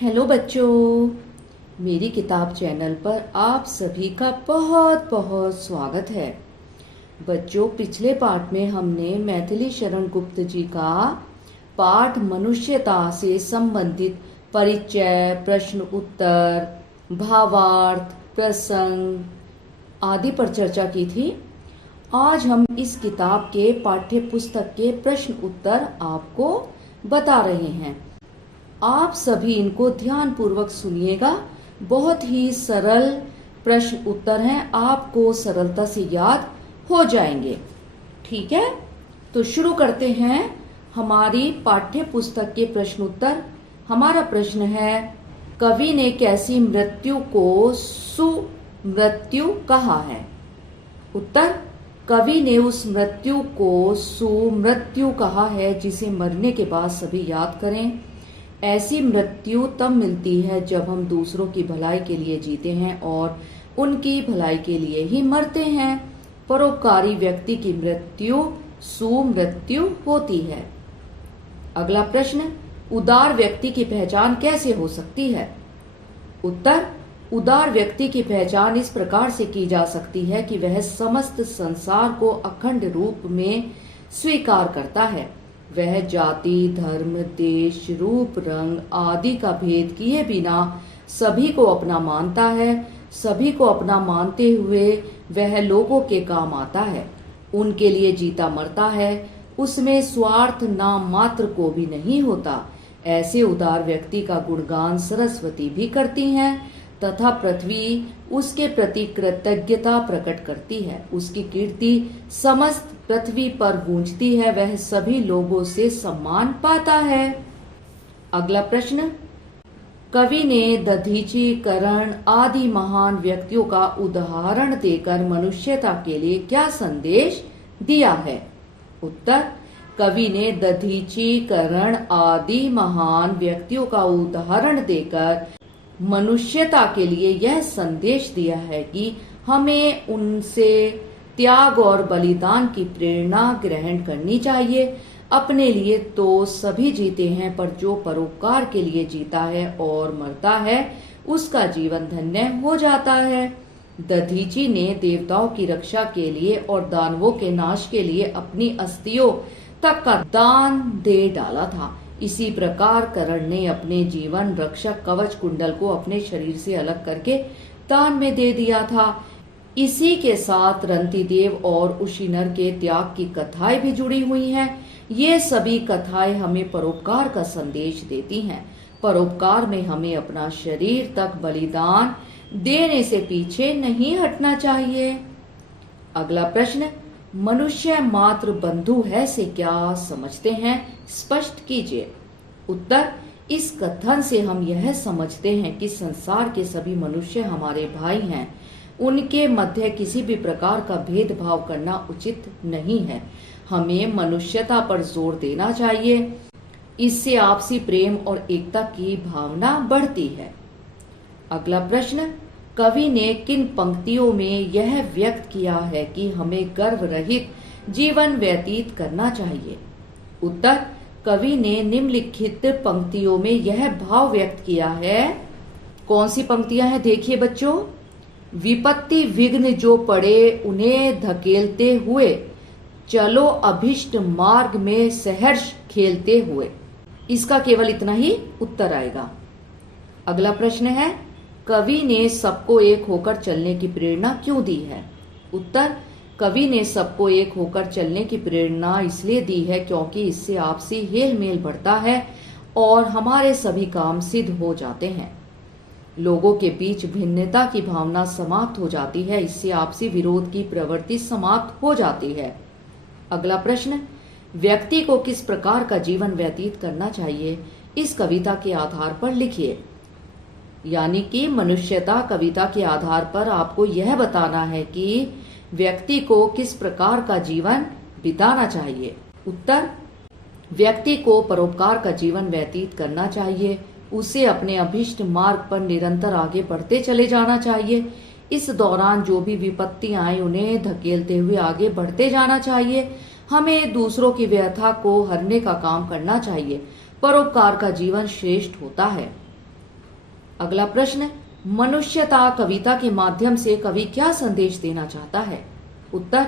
Hello बच्चों, मेरी किताब चैनल पर आप सभी का बहुत बहुत स्वागत है। बच्चों, पिछले पाठ में हमने मैथिली शरण गुप्त जी का पाठ मनुष्यता से संबंधित परिचय, प्रश्न उत्तर, भावार्थ, प्रसंग आदि पर चर्चा की थी। आज हम इस किताब के पाठ्य पुस्तक के प्रश्न उत्तर आपको बता रहे हैं। आप सभी इनको ध्यान पूर्वक सुनिएगा। बहुत ही सरल प्रश्न उत्तर हैं, आपको सरलता से याद हो जाएंगे। ठीक है, तो शुरू करते हैं हमारी पाठ्य पुस्तक के प्रश्न उत्तर। हमारा प्रश्न है, कवि ने कैसी मृत्यु को सुमृत्यु कहा है? उत्तर, कवि ने उस मृत्यु को सुमृत्यु कहा है जिसे मरने के बाद सभी याद करें। ऐसी मृत्यु तब मिलती है जब हम दूसरों की भलाई के लिए जीते हैं और उनकी भलाई के लिए ही मरते हैं। परोपकारी व्यक्ति की मृत्यु सुमृत्यु होती है। अगला प्रश्न, उदार व्यक्ति की पहचान कैसे हो सकती है? उत्तर, उदार व्यक्ति की पहचान इस प्रकार से की जा सकती है कि वह समस्त संसार को अखंड रूप में स्वीकार करता है। वह जाति, धर्म, देश, रूप, रंग आदि का भेद किए बिना सभी को अपना मानता है। सभी को अपना मानते हुए वह लोगों के काम आता है, उनके लिए जीता मरता है। उसमें स्वार्थ नाम मात्र को भी नहीं होता। ऐसे उदार व्यक्ति का गुणगान सरस्वती भी करती हैं तथा पृथ्वी उसके प्रति कृतज्ञता प्रकट करती है। उसकी कीर्ति समस्त पृथ्वी पर गूंजती है। वह सभी लोगों से सम्मान पाता है। अगला प्रश्न, कवि ने दधीचि, कर्ण आदि महान व्यक्तियों का उदाहरण देकर मनुष्यता के लिए क्या संदेश दिया है? उत्तर, कवि ने दधीचि, कर्ण आदि महान व्यक्तियों का उदाहरण देकर मनुष्यता के लिए यह संदेश दिया है कि हमें उनसे त्याग और बलिदान की प्रेरणा ग्रहण करनी चाहिए। अपने लिए तो सभी जीते हैं, पर जो परोपकार के लिए जीता है और मरता है उसका जीवन धन्य हो जाता है। दधीचि ने देवताओं की रक्षा के लिए और दानवों के नाश के लिए अपनी अस्थियों तक का दान दे डाला था। इसी प्रकार कर्ण ने अपने जीवन रक्षक कवच कुंडल को अपने शरीर से अलग करके दान में दे दिया था। इसी के साथ रंतिदेव और उशीनर के त्याग की कथाएं भी जुड़ी हुई हैं। ये सभी कथाएं हमें परोपकार का संदेश देती हैं। परोपकार में हमें अपना शरीर तक बलिदान देने से पीछे नहीं हटना चाहिए। अगला प्रश्न, मनुष्य मात्र बंधु है से क्या समझते हैं? स्पष्ट कीजिए। उत्तर, इस कथन से हम यह समझते हैं कि संसार के सभी मनुष्य हमारे भाई हैं। उनके मध्य किसी भी प्रकार का भेदभाव करना उचित नहीं है। हमें मनुष्यता पर जोर देना चाहिए। इससे आपसी प्रेम और एकता की भावना बढ़ती है। अगला प्रश्न, कवि ने किन पंक्तियों में यह व्यक्त किया है कि हमें गर्व रहित जीवन व्यतीत करना चाहिए? उत्तर, कवि ने निम्नलिखित पंक्तियों में यह भाव व्यक्त किया है। कौन सी पंक्तियां हैं? देखिए बच्चों, विपत्ति विघ्न जो पड़े उन्हें धकेलते हुए, चलो अभिष्ट मार्ग में सहर्ष खेलते हुए। इसका केवल इतना ही उत्तर आएगा। अगला प्रश्न है, कवि ने सबको एक होकर चलने की प्रेरणा क्यों दी है? उत्तर, कवि ने सबको एक होकर चलने की प्रेरणा इसलिए दी है क्योंकि इससे आपसी हेल मेल बढ़ता है और हमारे सभी काम सिद्ध हो जाते हैं। लोगों के बीच भिन्नता की भावना समाप्त हो जाती है। इससे आपसी विरोध की प्रवृत्ति समाप्त हो जाती है। अगला प्रश्न, व्यक्ति को किस प्रकार का जीवन व्यतीत करना चाहिए? इस कविता के आधार पर लिखिए। यानी कि मनुष्यता कविता के आधार पर आपको यह बताना है कि व्यक्ति को किस प्रकार का जीवन बिताना चाहिए। उत्तर, व्यक्ति को परोपकार का जीवन व्यतीत करना चाहिए। उसे अपने अभिष्ट मार्ग पर निरंतर आगे बढ़ते चले जाना चाहिए। इस दौरान जो भी विपत्ति आए उन्हें धकेलते हुए आगे बढ़ते जाना चाहिए। हमें दूसरों की व्यथा को हरने का काम करना चाहिए। परोपकार का जीवन श्रेष्ठ होता है। अगला प्रश्न, मनुष्यता कविता के माध्यम से कवि क्या संदेश देना चाहता है? उत्तर,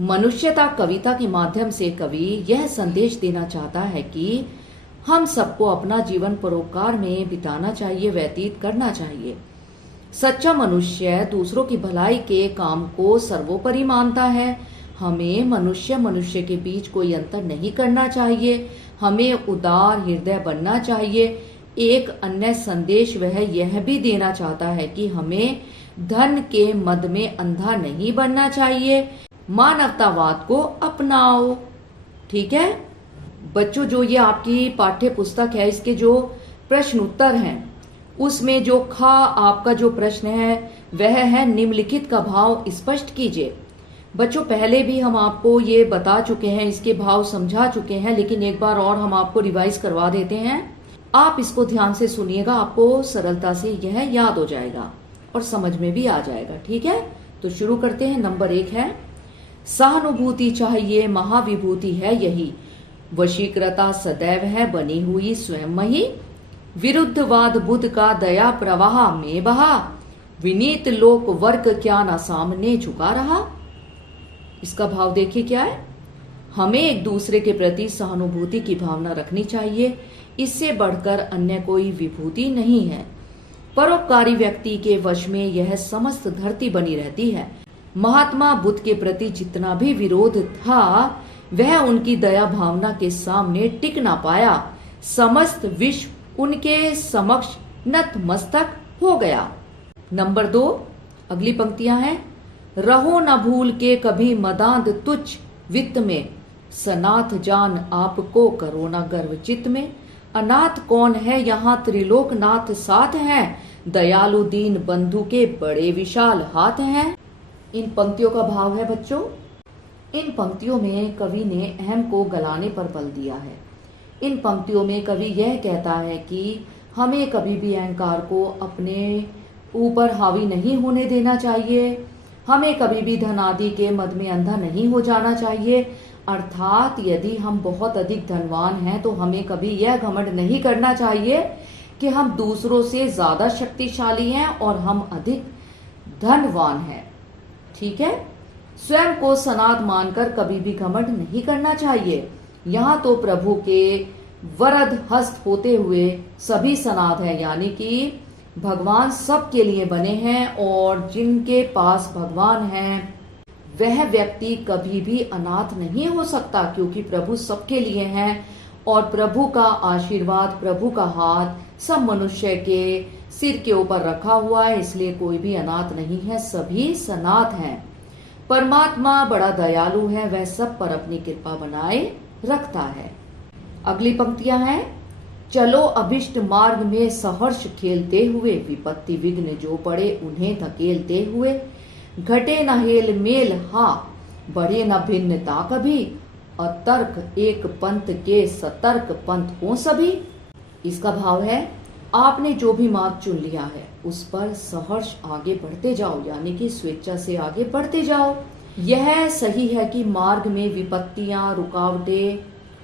मनुष्यता कविता के माध्यम से कवि यह संदेश देना चाहता है कि हम सबको अपना जीवन परोपकार में बिताना चाहिए, व्यतीत करना चाहिए। सच्चा मनुष्य दूसरों की भलाई के काम को सर्वोपरि मानता है। हमें मनुष्य के बीच कोई अंतर नहीं करना चाहिए। हमें उदार हृदय बनना चाहिए। एक अन्य संदेश वह यह भी देना चाहता है कि हमें धन के मद में अंधा नहीं बनना चाहिए। मानवतावाद को अपनाओ। ठीक है बच्चों, जो ये आपकी पाठ्य पुस्तक है, इसके जो प्रश्न उत्तर हैं, उसमें जो खा आपका जो प्रश्न है वह है निम्नलिखित का भाव स्पष्ट कीजिए। बच्चों, पहले भी हम आपको ये बता चुके हैं, इसके भाव समझा चुके हैं, लेकिन एक बार और हम आपको रिवाइज करवा देते हैं। आप इसको ध्यान से सुनिएगा, आपको सरलता से यह याद हो जाएगा और समझ में भी आ जाएगा। ठीक है, तो शुरू करते हैं। नंबर 1 है, सहानुभूति चाहिए महाविभूति है यही, वशीकृता सदैव है बनी हुई स्वयं ही, विरुद्धवाद बुद्ध का दया प्रवाह में बहा, विनीत लोक वर्ग क्या ना सामने झुका रहा। इसका भाव देखिए क्या है, हमें एक दूसरे के प्रति सहानुभूति की भावना रखनी चाहिए, इससे बढ़कर अन्य कोई विभूति नहीं है। परोपकारी व्यक्ति के वश में यह समस्त धरती बनी रहती है। महात्मा बुद्ध के प्रति जितना भी विरोध था वह उनकी दया भावना के सामने टिक ना पाया। समस्त विश्व उनके समक्ष नतमस्तक हो गया। नंबर 2, अगली पंक्तियां हैं, रहो न भूल के कभी मदांध तुच्छ वित्त में, सनाथ जान आपको करो न गर्व चित्त में, अनाथ कौन है यहाँ त्रिलोकनाथ साथ हैं, दयालु दीन बंधु के बड़े विशाल हाथ हैं। इन पंक्तियों का भाव है बच्चों, इन पंक्तियों में कवि ने अहम को गलाने पर बल दिया है। इन पंक्तियों में कवि यह कहता है कि हमें कभी भी अहंकार को अपने ऊपर हावी नहीं होने देना चाहिए। हमें कभी भी धन आदि के मद में अंधा नहीं हो जाना चाहिए। अर्थात यदि हम बहुत अधिक धनवान हैं तो हमें कभी यह घमंड नहीं करना चाहिए कि हम दूसरों से ज्यादा शक्तिशाली हैं और हम अधिक धनवान हैं। ठीक है, स्वयं को सनाथ मानकर कभी भी घमंड नहीं करना चाहिए। यहाँ तो प्रभु के वरद हस्त होते हुए सभी सनाथ हैं, यानी कि भगवान सबके लिए बने हैं और जिनके पास भगवान हैं वह व्यक्ति कभी भी अनाथ नहीं हो सकता, क्योंकि प्रभु सबके लिए हैं और प्रभु का आशीर्वाद, प्रभु का हाथ सब मनुष्य के सिर के ऊपर रखा हुआ है, इसलिए कोई भी अनाथ नहीं है, सभी सनाथ हैं। परमात्मा बड़ा दयालु है, वह सब पर अपनी कृपा बनाए रखता है। अगली पंक्तियां हैं, चलो अभिष्ट मार्ग में सहर्ष खेलते हुए, विपत्ति विघ्न जो पड़े उन्हें धकेलते हुए, घटे न हेल मेल हा बढ़े न भिन्नता कभी, अतर्क एक पंथ के सतर्क पंथ हो सभी। इसका भाव है, आपने जो भी मार्ग चुन लिया है उस पर सहर्ष आगे बढ़ते जाओ, यानी कि स्वेच्छा से आगे बढ़ते जाओ। यह सही है कि मार्ग में विपत्तियां, रुकावटें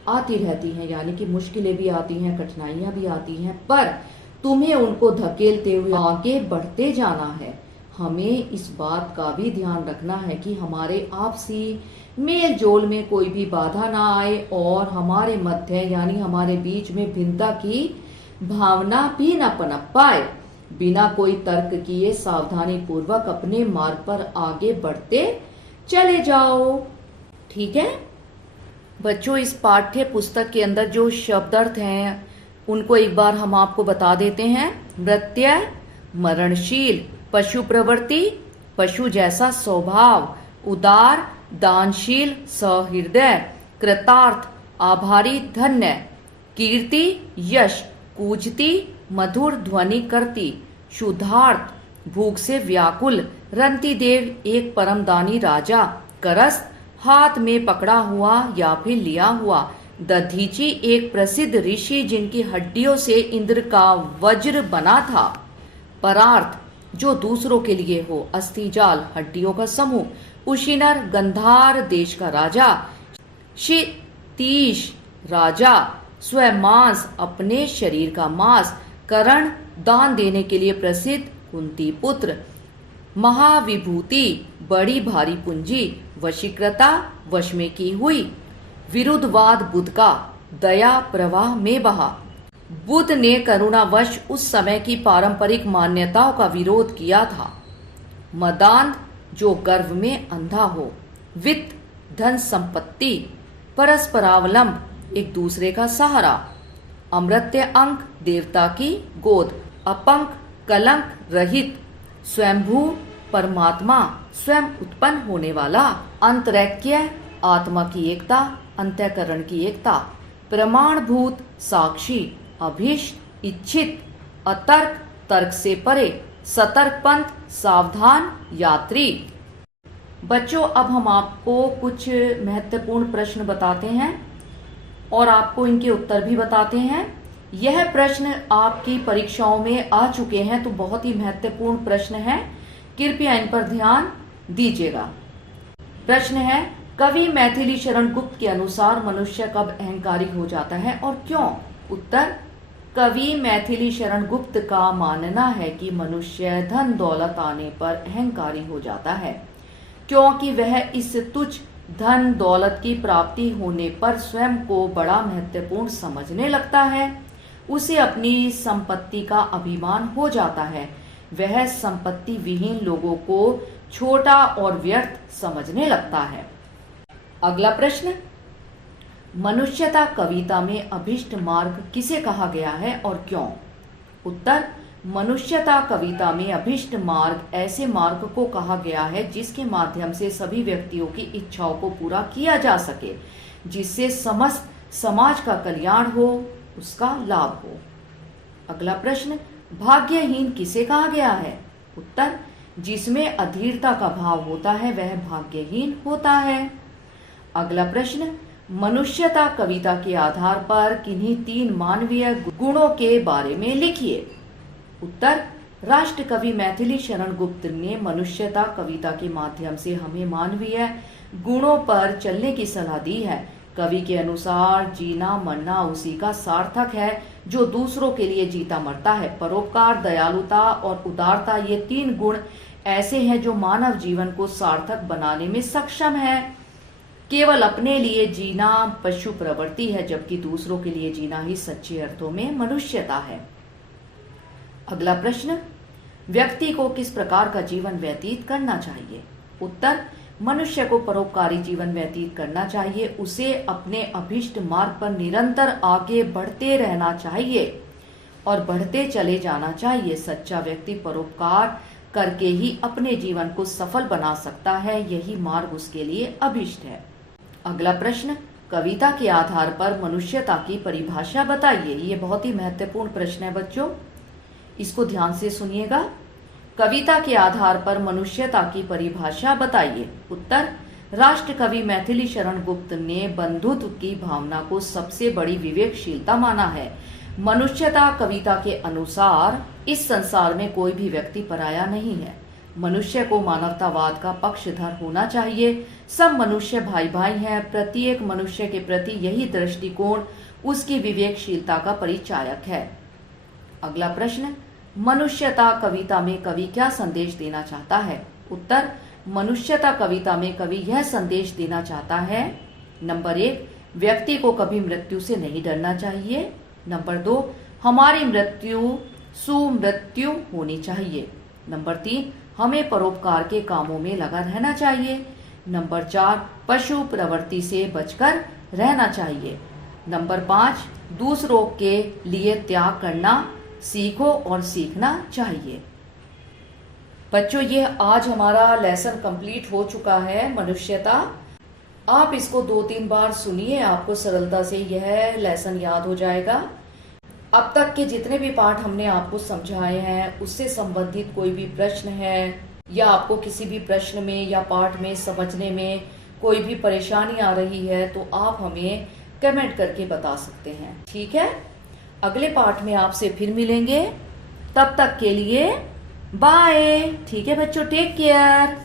आती रहती हैं, यानी कि मुश्किलें भी आती हैं, कठिनाइयां भी आती हैं, पर तुम्हें उनको धकेलते हुए आगे बढ़ते जाना है। हमें इस बात का भी ध्यान रखना है कि हमारे आपसी मेल जोल में कोई भी बाधा ना आए और हमारे मध्य यानी हमारे बीच में भिन्नता की भावना भी न पनप पाए। बिना कोई तर्क किए सावधानी पूर्वक अपने मार्ग पर आगे बढ़ते चले जाओ। ठीक है बच्चों, इस पाठ्य पुस्तक के अंदर जो शब्दार्थ हैं उनको एक बार हम आपको बता देते हैं। मृत्यु, मरणशील, पशु प्रवृत्ति, पशु जैसा स्वभाव, उदार, दानशील, सहृदय, कृतार्थ, आभारी, धन्य, कीर्ति, यश, कूजती, मधुर ध्वनि करती, शुद्धार्थ, भूख से व्याकुल, रंती देव, एक परमदानी राजा, करस्त, हाथ में पकड़ा हुआ या फिर लिया हुआ, दधीची, एक प्रसिद्ध ऋषि जिनकी हड्डियों से इंद्र का वज्र बना था, परार्थ, जो दूसरों के लिए हो, अस्थिजाल, हड्डियों का समूह, उशिनर, गंधार देश का राजा, क्षितीश, राजा, स्वमांस, अपने शरीर का मांस, करण दान देने के लिए प्रसिद्ध, कुंती पुत्र। महाविभूति बड़ी भारी पूंजी, वशीकृता वश में की हुई। विरुद्धवाद बुद्ध का, दया प्रवाह में बहा। बुद्ध ने करुणावश उस समय की पारंपरिक मान्यताओं का विरोध किया था। मदांध जो गर्व में अंधा हो। वित्त धन संपत्ति, परस्परावलंब एक दूसरे का सहारा। अमृत्य अंक देवता की गोद। अपंक कलंक रहित। स्वयंभू परमात्मा स्वयं उत्पन्न होने वाला। अंतरैक्य आत्मा की एकता, अंतःकरण की एकता। प्रमाणभूत साक्षी, अभीष्ट इच्छित। अतर्क तर्क से परे। सतर्क पंथ, सावधान यात्री। बच्चों, अब हम आपको कुछ महत्वपूर्ण प्रश्न बताते हैं और आपको इनके उत्तर भी बताते हैं। यह प्रश्न आपकी परीक्षाओं में आ चुके हैं, तो बहुत ही महत्वपूर्ण प्रश्न है, कृपया इन पर ध्यान दीजिएगा। प्रश्न है, कवि मैथिली शरण गुप्त के अनुसार मनुष्य कब अहंकारी हो जाता है और क्यों? उत्तर, कवि मैथिली शरण गुप्त का मानना है कि मनुष्य धन दौलत आने पर अहंकारी हो जाता है, क्योंकि वह इस तुच्छ धन दौलत की प्राप्ति होने पर स्वयं को बड़ा महत्वपूर्ण समझने लगता है। उसे अपनी संपत्ति का अभिमान हो जाता है। वह संपत्ति विहीन लोगों को छोटा और व्यर्थ समझने लगता है। अगला प्रश्न, मनुष्यता कविता में अभीष्ट मार्ग किसे कहा गया है और क्यों? उत्तर, मनुष्यता कविता में अभीष्ट मार्ग ऐसे मार्ग को कहा गया है जिसके माध्यम से सभी व्यक्तियों की इच्छाओं को पूरा किया जा सके, जिससे समस्त समाज का कल्याण हो, उसका लाभ हो। अगला प्रश्न, भाग्यहीन किसे कहा गया है? उत्तर, जिसमें अधीरता का भाव होता है वह भाग्यहीन होता है। अगला प्रश्न, मनुष्यता कविता के आधार पर किन्हीं 3 मानवीय गुणों के बारे में लिखिए। उत्तर, राष्ट्र कवि मैथिली शरण गुप्त ने मनुष्यता कविता के माध्यम से हमें मानवीय गुणों पर चलने की सलाह दी है। कवि के अनुसार जीना मरना उसी का सार्थक है जो दूसरों के लिए जीता मरता है। परोपकार, दयालुता और उदारता ये 3 गुण ऐसे हैं जो मानव जीवन को सार्थक बनाने में सक्षम है। केवल अपने लिए जीना पशु प्रवृत्ति है, जबकि दूसरों के लिए जीना ही सच्चे अर्थों में मनुष्यता है। अगला प्रश्न, व्यक्ति को किस प्रकार का जीवन व्यतीत करना चाहिए? उत्तर, मनुष्य को परोपकारी जीवन व्यतीत करना चाहिए। उसे अपने अभीष्ट मार्ग पर निरंतर आगे बढ़ते रहना चाहिए और बढ़ते चले जाना चाहिए। सच्चा व्यक्ति परोपकार करके ही अपने जीवन को सफल बना सकता है, यही मार्ग उसके लिए अभीष्ट है। अगला प्रश्न, कविता के आधार पर मनुष्यता की परिभाषा बताइए। ये बहुत ही महत्वपूर्ण प्रश्न है बच्चों, इसको ध्यान से सुनिएगा। कविता के आधार पर मनुष्यता की परिभाषा बताइए। उत्तर, राष्ट्र कवि मैथिली शरण गुप्त ने बंधुत्व की भावना को सबसे बड़ी विवेकशीलता माना है। मनुष्यता कविता के अनुसार इस संसार में कोई भी व्यक्ति पराया नहीं है। मनुष्य को मानवतावाद का पक्षधर होना चाहिए। सब मनुष्य भाई भाई हैं। प्रत्येक मनुष्य के प्रति यही दृष्टिकोण उसकी विवेकशीलता का परिचायक है। अगला प्रश्न, मनुष्यता कविता में कवि क्या संदेश देना चाहता है? उत्तर, मनुष्यता कविता में कवि यह संदेश देना चाहता है, नंबर 1, व्यक्ति को कभी मृत्यु से नहीं डरना चाहिए। नंबर 2, हमारी मृत्यु सुमृत्यु होनी चाहिए। नंबर 3, हमें परोपकार के कामों में लगा रहना चाहिए। नंबर 4, पशु प्रवृत्ति से बचकर रहना चाहिए। नंबर 5, दूसरों के लिए त्याग करना सीखो और सीखना चाहिए। बच्चों, ये आज हमारा लेसन कंप्लीट हो चुका है, मनुष्यता। आप इसको 2-3 बार सुनिए, आपको सरलता से यह लेसन याद हो जाएगा। अब तक के जितने भी पाठ हमने आपको समझाए हैं उससे संबंधित कोई भी प्रश्न है या आपको किसी भी प्रश्न में या पाठ में समझने में कोई भी परेशानी आ रही है तो आप हमें कमेंट करके बता सकते हैं, ठीक है? अगले पाठ में आपसे फिर मिलेंगे, तब तक के लिए बाय। ठीक है बच्चों, टेक केयर।